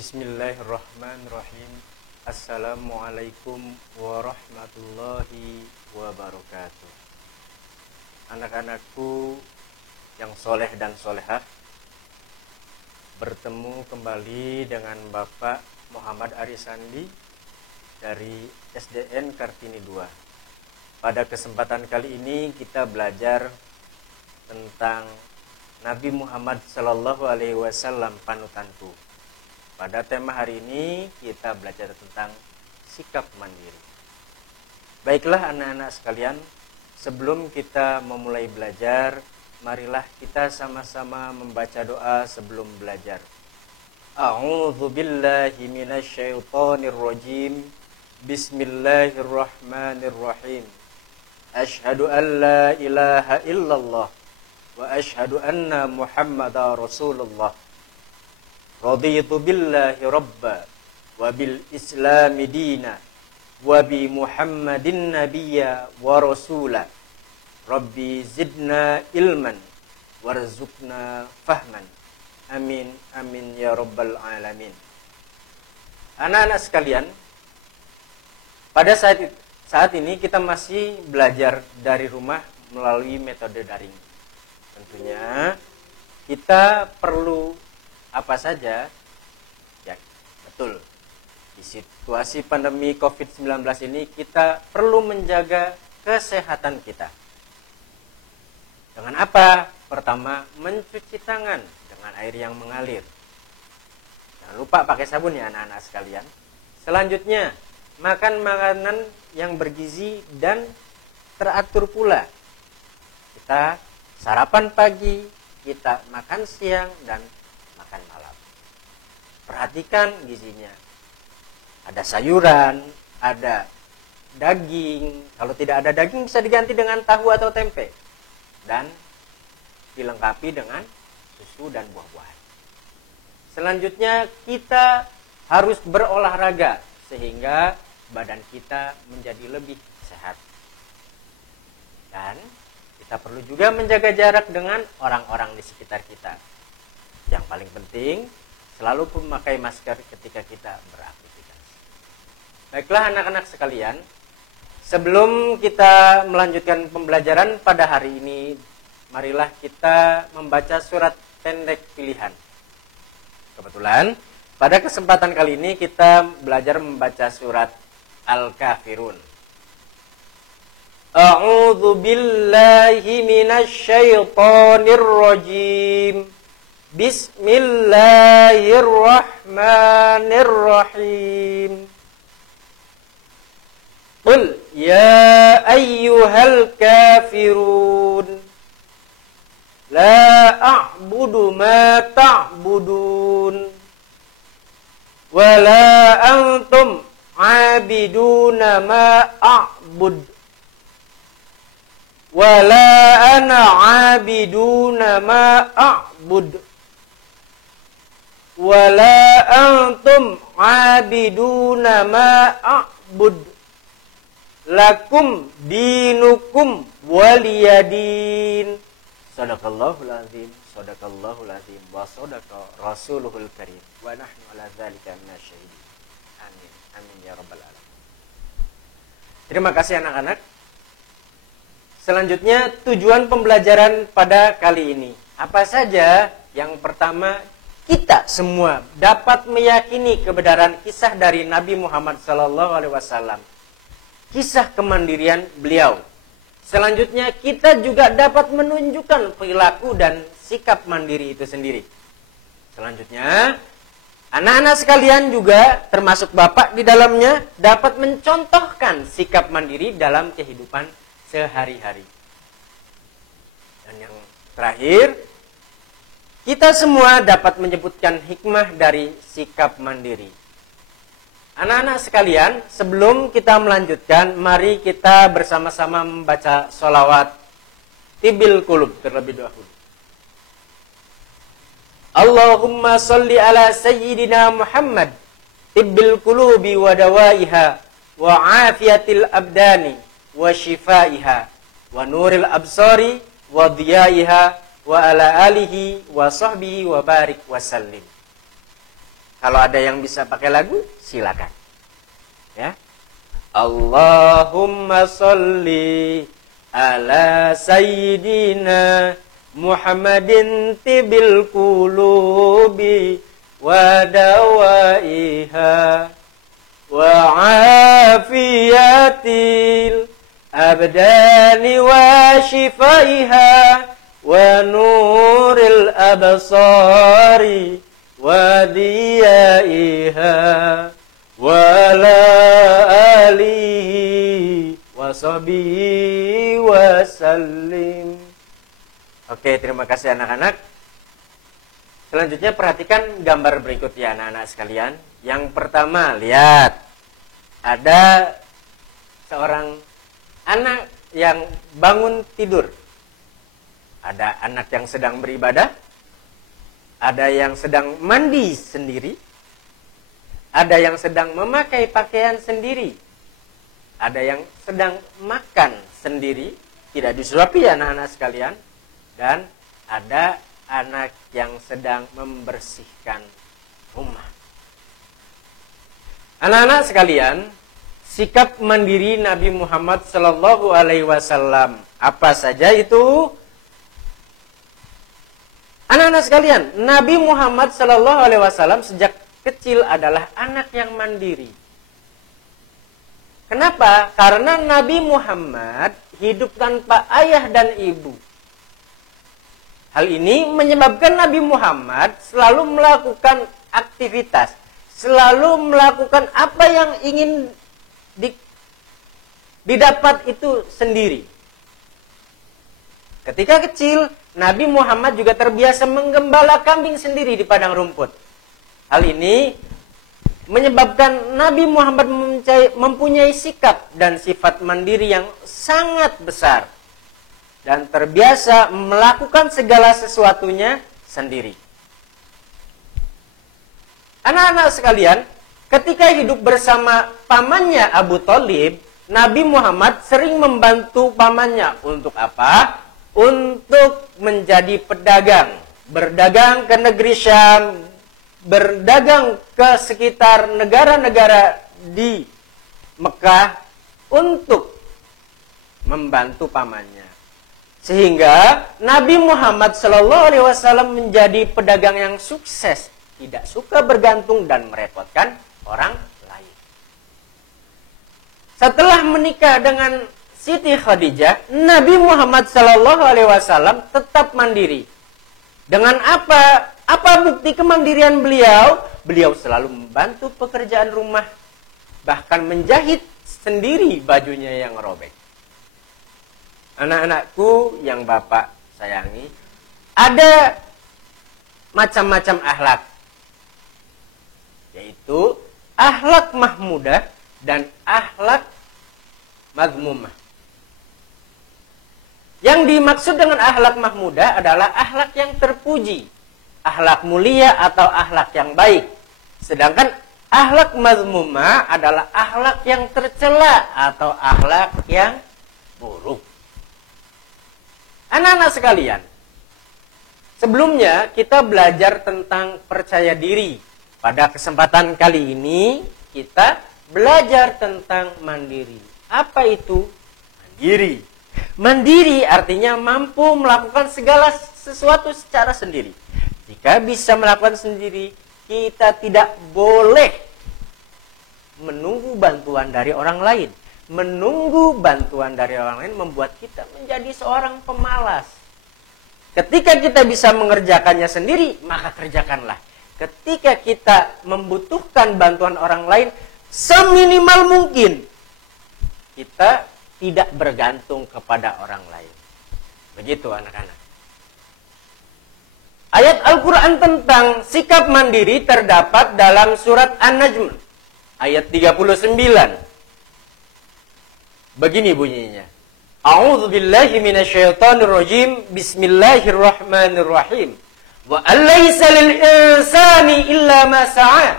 Bismillahirrahmanirrahim. Assalamualaikum warahmatullahi wabarakatuh. Anak-anakku yang soleh dan solehah, bertemu kembali dengan Bapak Muhammad Arisandi dari SDN Kartini 2. Pada kesempatan kali ini kita belajar tentang Nabi Muhammad SAW panutanku. Pada tema hari ini kita belajar tentang sikap mandiri. Baiklah anak-anak sekalian, sebelum kita memulai belajar, marilah kita sama-sama membaca doa sebelum belajar. A'udzu billahi minasyaitonir rajim. Bismillahirrahmanirrahim. Asyhadu an la ilaha illallah wa asyhadu anna Muhammadar Rasulullah. Raditu billahi rabba wa bil islami dina wa bi Muhammadin nabiyya wa rasula. Rabbi zidna ilman warzuqna fahman. Amin amin ya rabbal alamin. Anak-anak sekalian, pada saat ini kita masih belajar dari rumah melalui metode daring. Tentunya kita perlu apa saja? Ya, betul. Di situasi pandemi COVID-19 ini kita perlu menjaga kesehatan kita. Dengan apa? Pertama, mencuci tangan dengan air yang mengalir. Jangan lupa pakai sabun ya anak-anak sekalian. Selanjutnya, makan makanan yang bergizi dan teratur pula. Kita sarapan pagi, kita makan siang dan makan malam. Perhatikan gizinya. Ada sayuran, ada daging. Kalau tidak ada daging bisa diganti dengan tahu atau tempe. Dan dilengkapi dengan susu dan buah-buahan. Selanjutnya kita harus berolahraga sehingga badan kita menjadi lebih sehat. Dan kita perlu juga menjaga jarak dengan orang-orang di sekitar kita. Yang paling penting, selalu memakai masker ketika kita beraktivitas. Baiklah anak-anak sekalian, sebelum kita melanjutkan pembelajaran pada hari ini, marilah kita membaca surat pendek pilihan. Kebetulan, pada kesempatan kali ini kita belajar membaca surat Al-Kafirun. A'udzu billahi minasyaitonir rajim. Bismillahirrahmanirrahim. Qul ya ayyuhal kafirun la a'budu ma ta'budun wa la antum 'abiduna ma a'bud wa la ana 'abiduna ma a'bud wala antum abiduna ma a'bud lakum dinukum waliyadin. Sadaqallahul azim, sadaqallahul azim, wa sadaqa rasuluhul karim, wa nahnu ala dzalika minasyahidin. Amin amin ya rabbal alamin. Terima kasih anak-anak. Selanjutnya tujuan pembelajaran pada kali ini apa saja? Yang pertama, kita semua dapat meyakini kebenaran kisah dari Nabi Muhammad SAW. Kisah kemandirian beliau. Selanjutnya kita juga dapat menunjukkan perilaku dan sikap mandiri itu sendiri. Selanjutnya, anak-anak sekalian juga termasuk Bapak di dalamnya dapat mencontohkan sikap mandiri dalam kehidupan sehari-hari. Dan yang terakhir, kita semua dapat menyebutkan hikmah dari sikap mandiri. Anak-anak sekalian, sebelum kita melanjutkan, mari kita bersama-sama membaca sholawat Tibbil Qulub terlebih dahulu. Allahumma salli ala Sayyidina Muhammad Tibbil Qulubi wa dawaiha wa afiyatil abdani wa shifaiha wa nuril absari wa diyaiha wa ala alihi wa sahbihi wa barik wa sallim. Kalau ada yang bisa pakai lagu, silakan. Ya. Allahumma sholli ala sayyidina Muhammadin tibil qulubi wa dawaiha wa afiyatil abdani wa shifaiha wa nuril absari wa diyaiha wa la alihi wa sahbihi wa sallim. Oke, terima kasih anak-anak. Selanjutnya perhatikan gambar berikut ya anak-anak sekalian. Yang pertama, lihat. Ada seorang anak yang bangun tidur. Ada anak yang sedang beribadah. Ada yang sedang mandi sendiri. Ada yang sedang memakai pakaian sendiri. Ada yang sedang makan sendiri. Tidak disuapi ya anak-anak sekalian. Dan ada anak yang sedang membersihkan rumah. Anak-anak sekalian, sikap mandiri Nabi Muhammad Sallallahu Alaihi Wasallam apa saja itu? Anak-anak sekalian, Nabi Muhammad Sallallahu Alaihi Wasallam sejak kecil adalah anak yang mandiri. Kenapa? Karena Nabi Muhammad hidup tanpa ayah dan ibu. Hal ini menyebabkan Nabi Muhammad selalu melakukan aktivitas, selalu melakukan apa yang ingin didapat itu sendiri. Ketika kecil, Nabi Muhammad juga terbiasa menggembala kambing sendiri di padang rumput. Hal ini menyebabkan Nabi Muhammad mempunyai sikap dan sifat mandiri yang sangat besar. Dan terbiasa melakukan segala sesuatunya sendiri. Anak-anak sekalian, ketika hidup bersama pamannya Abu Thalib, Nabi Muhammad sering membantu pamannya. Untuk apa? Untuk menjadi pedagang. Berdagang ke negeri Syam, berdagang ke sekitar negara-negara di Mekah untuk membantu pamannya. Sehingga Nabi Muhammad SAW menjadi pedagang yang sukses, tidak suka bergantung dan merepotkan orang lain. Setelah menikah dengan Siti Khadijah, Nabi Muhammad SAW tetap mandiri. Dengan apa? Apa bukti kemandirian beliau? Beliau selalu membantu pekerjaan rumah, bahkan menjahit sendiri bajunya yang robek. Anak-anakku yang Bapak sayangi, ada macam-macam akhlak, yaitu akhlak mahmudah dan akhlak madmumah. Yang dimaksud dengan akhlak mahmudah adalah akhlak yang terpuji, akhlak mulia atau akhlak yang baik. Sedangkan akhlak madmumah adalah akhlak yang tercela atau akhlak yang buruk. Anak-anak sekalian, sebelumnya kita belajar tentang percaya diri. Pada kesempatan kali ini kita belajar tentang mandiri. Apa itu mandiri? Mandiri artinya mampu melakukan segala sesuatu secara sendiri. Jika bisa melakukan sendiri, kita tidak boleh menunggu bantuan dari orang lain. Menunggu bantuan dari orang lain membuat kita menjadi seorang pemalas. Ketika kita bisa mengerjakannya sendiri, maka kerjakanlah. Ketika kita membutuhkan bantuan orang lain, seminimal mungkin kita tidak bergantung kepada orang lain. Begitu anak-anak. Ayat Al-Quran tentang sikap mandiri terdapat dalam surat An-Najm ayat 39. Begini bunyinya. A'udzu billahi minasyaitonir rajim. Bismillahirrahmanirrahim. Wa alaysa lil insani illa ma sa'a.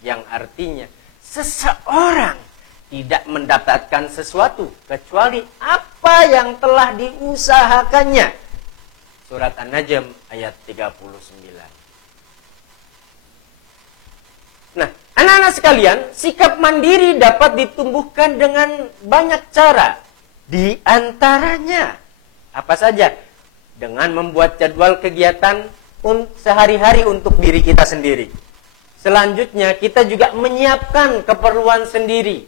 Yang artinya seseorang tidak mendapatkan sesuatu kecuali apa yang telah diusahakannya. Surat An-Najm ayat 39. Nah, anak-anak sekalian, sikap mandiri dapat ditumbuhkan dengan banyak cara. Di antaranya, apa saja? Dengan membuat jadwal kegiatan sehari-hari untuk diri kita sendiri. Selanjutnya, kita juga menyiapkan keperluan sendiri.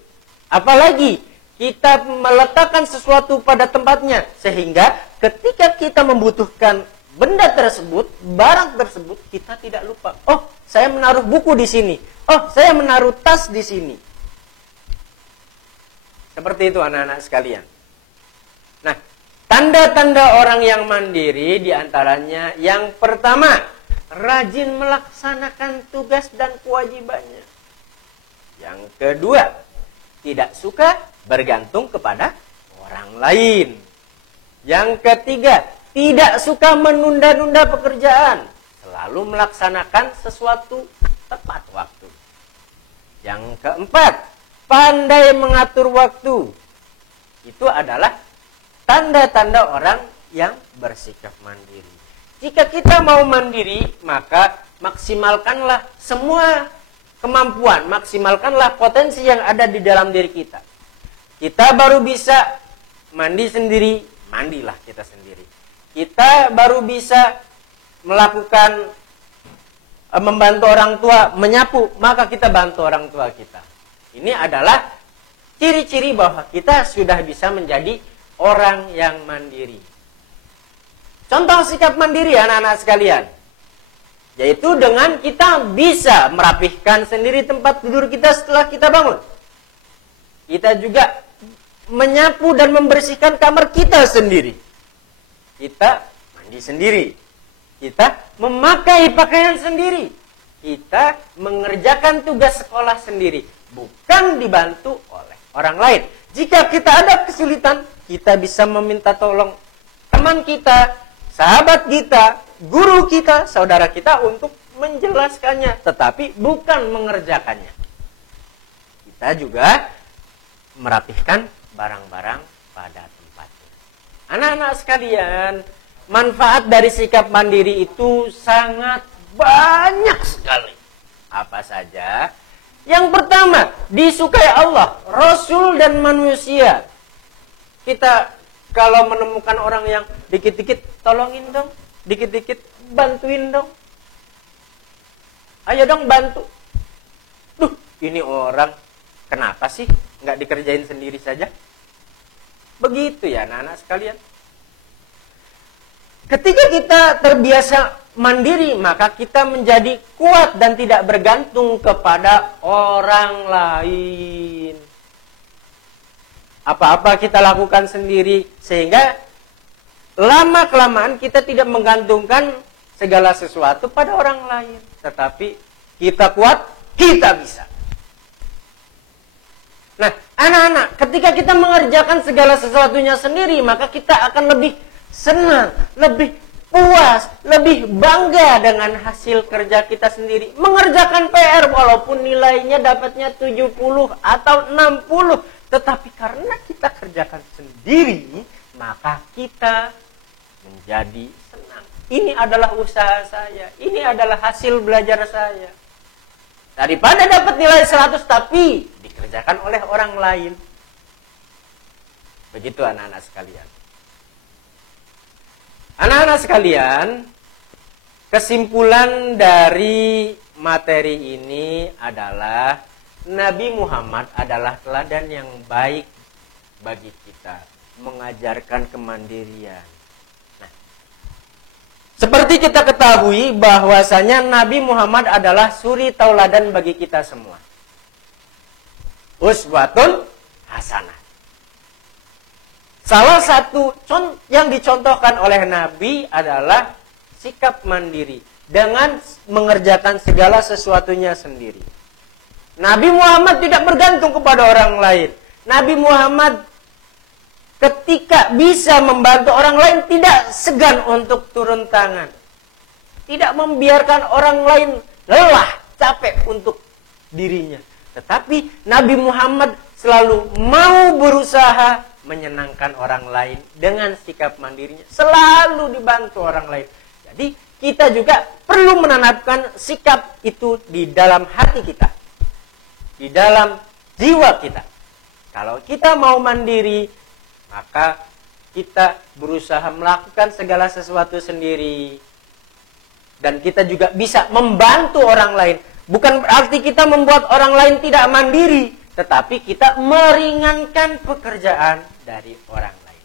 Apalagi, kita meletakkan sesuatu pada tempatnya. Sehingga ketika kita membutuhkan benda tersebut, barang tersebut, kita tidak lupa. Oh, saya menaruh buku di sini. Oh, saya menaruh tas di sini. Seperti itu anak-anak sekalian. Nah, tanda-tanda orang yang mandiri diantaranya yang pertama, rajin melaksanakan tugas dan kewajibannya. Yang kedua, tidak suka bergantung kepada orang lain. Yang ketiga, tidak suka menunda-nunda pekerjaan, selalu melaksanakan sesuatu tepat waktu. Yang keempat, pandai mengatur waktu. Itu adalah tanda-tanda orang yang bersikap mandiri. Jika kita mau mandiri, maka maksimalkanlah semua kemampuan, maksimalkanlah potensi yang ada di dalam diri kita. Kita baru bisa mandi sendiri, mandilah kita sendiri. Kita baru bisa melakukan membantu orang tua menyapu, maka kita bantu orang tua kita. Ini adalah ciri-ciri bahwa kita sudah bisa menjadi orang yang mandiri. Contoh sikap mandiri anak-anak sekalian, yaitu dengan kita bisa merapihkan sendiri tempat tidur kita setelah kita bangun. Kita juga menyapu dan membersihkan kamar kita sendiri. Kita mandi sendiri. Kita memakai pakaian sendiri. Kita mengerjakan tugas sekolah sendiri. Bukan dibantu oleh orang lain. Jika kita ada kesulitan, kita bisa meminta tolong teman kita, sahabat kita, guru kita, saudara kita untuk menjelaskannya. Tetapi bukan mengerjakannya. Kita juga merapihkan barang-barang pada tempatnya. Anak-anak sekalian, manfaat dari sikap mandiri itu sangat banyak sekali. Apa saja? Yang pertama, disukai Allah, Rasul dan manusia. Kita kalau menemukan orang yang dikit-dikit tolongin dong, dikit-dikit bantuin dong. Ayo dong bantu. Duh, ini orang kenapa sih nggak dikerjain sendiri saja? Begitu ya anak-anak sekalian. Ketika kita terbiasa mandiri, maka kita menjadi kuat dan tidak bergantung kepada orang lain. Apa-apa kita lakukan sendiri, sehingga lama-kelamaan kita tidak menggantungkan segala sesuatu pada orang lain. Tetapi kita kuat, kita bisa. Nah, anak-anak, ketika kita mengerjakan segala sesuatunya sendiri, maka kita akan lebih senang, lebih puas, lebih bangga dengan hasil kerja kita sendiri. Mengerjakan PR walaupun nilainya dapatnya 70 atau 60. Tetapi karena kita kerjakan sendiri, maka kita menjadi senang. Ini adalah usaha saya, ini adalah hasil belajar saya. Daripada dapat nilai 100 tapi dikerjakan oleh orang lain. Begitu anak-anak sekalian. Anak-anak sekalian, kesimpulan dari materi ini adalah Nabi Muhammad adalah teladan yang baik bagi kita, mengajarkan kemandirian. Nah, seperti kita ketahui bahwasanya Nabi Muhammad adalah suri tauladan bagi kita semua. Uswatun hasanah. Salah satu yang dicontohkan oleh Nabi adalah sikap mandiri dengan mengerjakan segala sesuatunya sendiri. Nabi Muhammad tidak bergantung kepada orang lain. Nabi Muhammad ketika bisa membantu orang lain tidak segan untuk turun tangan. Tidak membiarkan orang lain lelah, capek untuk dirinya. Tetapi Nabi Muhammad selalu mau berusaha menyenangkan orang lain dengan sikap mandirinya. Selalu dibantu orang lain. Jadi kita juga perlu menanamkan sikap itu di dalam hati kita. di dalam jiwa kita. Kalau kita mau mandiri, maka kita berusaha melakukan segala sesuatu sendiri. Dan kita juga bisa membantu orang lain. Bukan berarti kita membuat orang lain tidak mandiri, tetapi kita meringankan pekerjaan dari orang lain.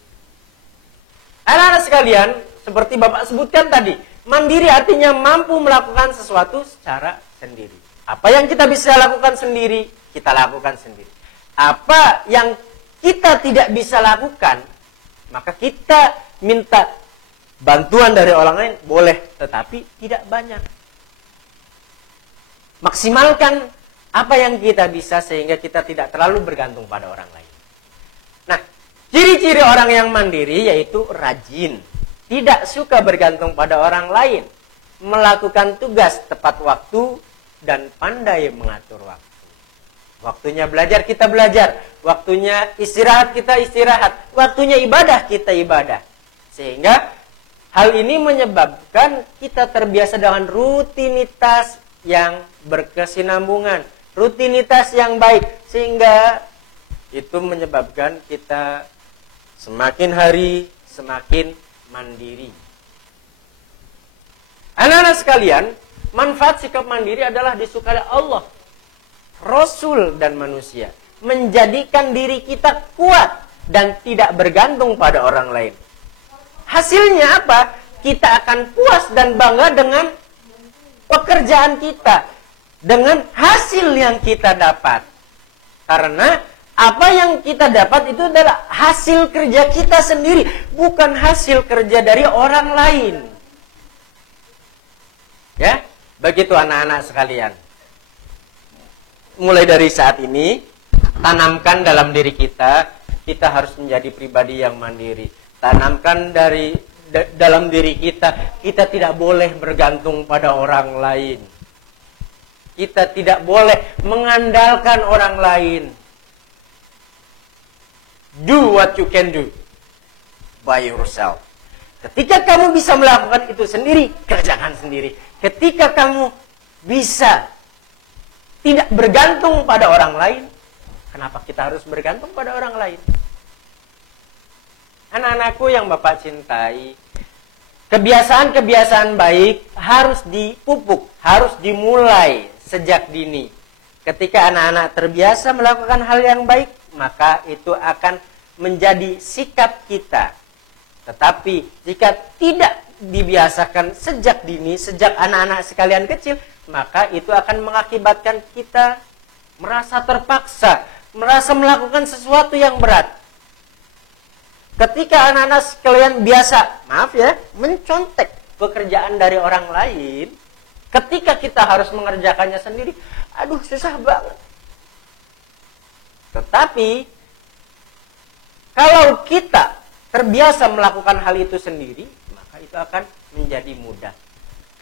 Anak-anak sekalian, seperti Bapak sebutkan tadi, mandiri artinya mampu melakukan sesuatu secara sendiri. Apa yang kita bisa lakukan sendiri, kita lakukan sendiri. Apa yang kita tidak bisa lakukan, maka kita minta bantuan dari orang lain, boleh, tetapi tidak banyak. Maksimalkan apa yang kita bisa sehingga kita tidak terlalu bergantung pada orang lain. Nah, ciri-ciri orang yang mandiri yaitu rajin, tidak suka bergantung pada orang lain, melakukan tugas tepat waktu, dan pandai mengatur waktu. Waktunya belajar, kita belajar. Waktunya istirahat, kita istirahat. Waktunya ibadah, kita ibadah. Sehingga hal ini menyebabkan kita terbiasa dengan rutinitas yang berkesinambungan. Rutinitas yang baik. Sehingga itu menyebabkan kita semakin hari semakin mandiri. Anak-anak sekalian, manfaat sikap mandiri adalah disukai Allah, Rasul, dan manusia. Menjadikan diri kita kuat dan tidak bergantung pada orang lain. Hasilnya apa? Kita akan puas dan bangga dengan pekerjaan kita, dengan hasil yang kita dapat. Karena apa yang kita dapat itu adalah hasil kerja kita sendiri, bukan hasil kerja dari orang lain. Ya, begitu anak-anak sekalian. Mulai dari saat ini, tanamkan dalam diri kita harus menjadi pribadi yang mandiri. Tanamkan dalam diri kita tidak boleh bergantung pada orang lain. Kita tidak boleh mengandalkan orang lain. Do what you can do by yourself. Ketika kamu bisa melakukan itu sendiri, kerjakan sendiri. Ketika kamu bisa tidak bergantung pada orang lain, kenapa kita harus bergantung pada orang lain? Anak-anakku yang Bapak cintai, kebiasaan-kebiasaan baik harus dipupuk, harus dimulai sejak dini. Ketika anak-anak terbiasa melakukan hal yang baik, maka itu akan menjadi sikap kita. Tetapi jika tidak dibiasakan sejak dini, sejak anak-anak sekalian kecil, maka itu akan mengakibatkan kita merasa terpaksa, merasa melakukan sesuatu yang berat. Ketika anak-anak sekalian biasa, mencontek pekerjaan dari orang lain, ketika kita harus mengerjakannya sendiri, aduh susah banget. Tetapi kalau kita terbiasa melakukan hal itu sendiri, maka itu akan menjadi mudah.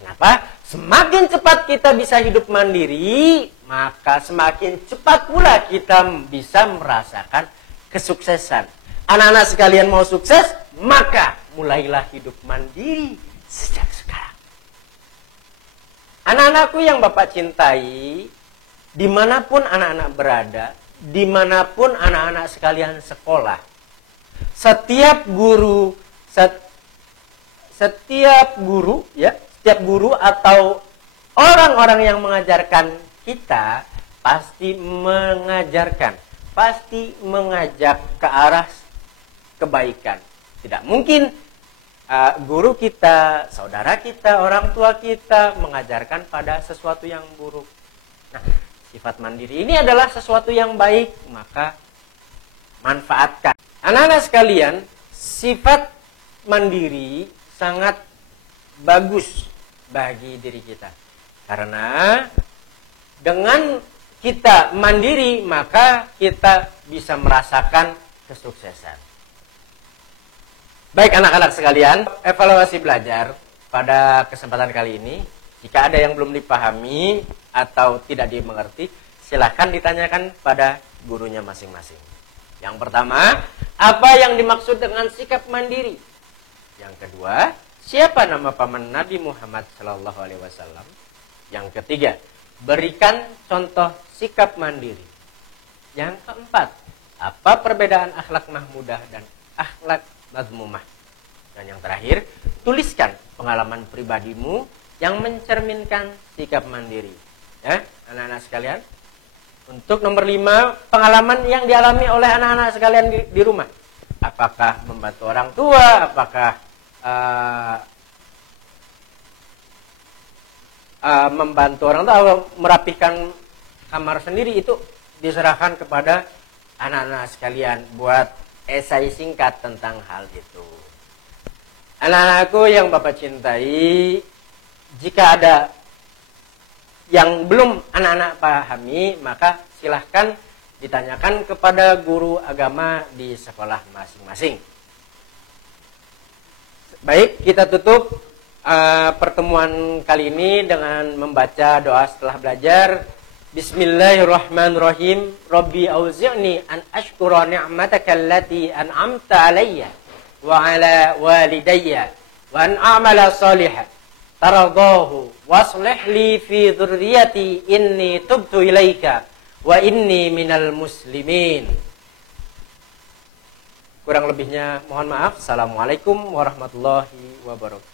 Kenapa? Semakin cepat kita bisa hidup mandiri, maka semakin cepat pula kita bisa merasakan kesuksesan. Anak-anak sekalian mau sukses, maka mulailah hidup mandiri sejak sekarang. Anak-anakku yang Bapak cintai, dimanapun anak-anak berada, dimanapun anak-anak sekalian sekolah, setiap guru atau orang-orang yang mengajarkan kita pasti mengajarkan, pasti mengajak ke arah kebaikan. Tidak mungkin guru kita, saudara kita, orang tua kita mengajarkan pada sesuatu yang buruk. Nah, sifat mandiri ini adalah sesuatu yang baik, maka manfaatkan. Anak-anak sekalian, sifat mandiri sangat bagus bagi diri kita. Karena dengan kita mandiri, maka kita bisa merasakan kesuksesan. Baik anak-anak sekalian, evaluasi belajar pada kesempatan kali ini. Jika ada yang belum dipahami atau tidak dimengerti, silahkan ditanyakan pada gurunya masing-masing. Yang pertama, apa yang dimaksud dengan sikap mandiri? Yang kedua, siapa nama paman Nabi Muhammad SAW? Yang ketiga, berikan contoh sikap mandiri. Yang keempat, apa perbedaan akhlak mahmudah dan akhlak mazmumah. Dan yang terakhir, tuliskan pengalaman pribadimu yang mencerminkan sikap mandiri. Ya, anak-anak sekalian. Untuk nomor 5, pengalaman yang dialami oleh anak-anak sekalian di rumah. Apakah membantu orang tua, apakah membantu orang tua merapikan kamar sendiri, itu diserahkan kepada anak-anak sekalian buat esai singkat tentang hal itu. Anak-anakku yang Bapak cintai, jika ada yang belum anak-anak pahami, maka silahkan ditanyakan kepada guru agama di sekolah masing-masing. Baik, kita tutup pertemuan kali ini dengan membaca doa setelah belajar. Bismillahirrahmanirrahim. Rabbi auzi'ni an ashkura ni'mataka allati an'amta alayya wa ala walidayya wa an a'mala salihan taradahu waslih li fi dzurriyyati inni tubtu ilaika wa inni minal muslimin. Kurang lebihnya mohon maaf. Assalamualaikum warahmatullahi wabarakatuh.